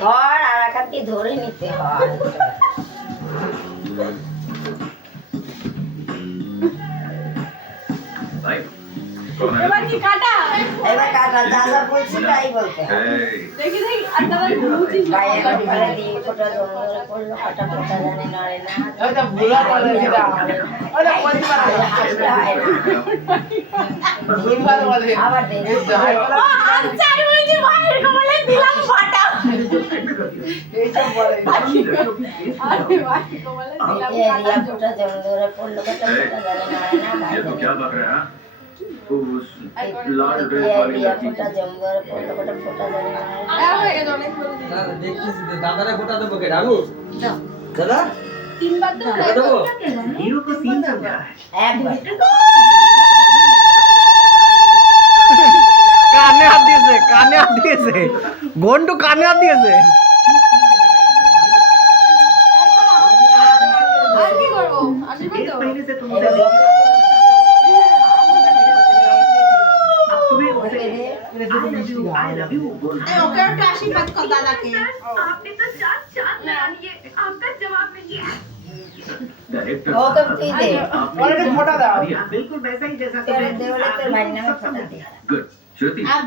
ধর আর একাটি ধরে নিতে হয়। এবার কি কাটা? এবার কাটা যা যা বলছি তাই বলতে হবে। দেখি দেখি আর দাদা বুঝিস না। গায়ে করে দিয়ে ফোটা জঙ্গলে পড়লো কাটা ফোটা জানে নড়ে না। ওটা ভুলা বলে দিদা ওটা বলি পারে হাসলে হয় না। ভুলবার বলে আবার দে। আচ্ছা আমি বুঝি ভাইয়ের কপালে দিলাম ফাটা। এই সব বলে আরে ভাইয়ের কপালে দিলাম এ ফাটা। রিয়া ফোটা জঙ্গলে পড়লো কাটা ফোটা জানে নড়ে না। ভাই ये तो क्या लग रहा है उस लाल জানে। ड्रेस वाली রিয়া लड़की ফোটা জঙ্গলে পড়লো কাটা ফোটা জানে নড়ে না। হ্যাঁ হয়ে গেছে অনেক বলে দিলাম। না দেখতেছি তো দাদারে ফোটা দেবো কে রানু দাদা তিনবার তো ফোটা দেবো একবার। কানে হাত দিয়েছে কানে হাত দিয়েছে গন্ডু কানে হাত দিয়েছে আর কি করব? আশীর্বাদ তো। ওকে একটা আশীর্বাদ কর দাদাকে। आपने तो चार चांद लगा दिए आपका जवाब नहीं है डायरेक्टर ওকে তুই দে। ওরে ফোটা দাও बिल्कुल वैसा ही जैसा তেরে দেওয়ালে তোর ভাই নামে ফোটা দে। गुड श्रुति আর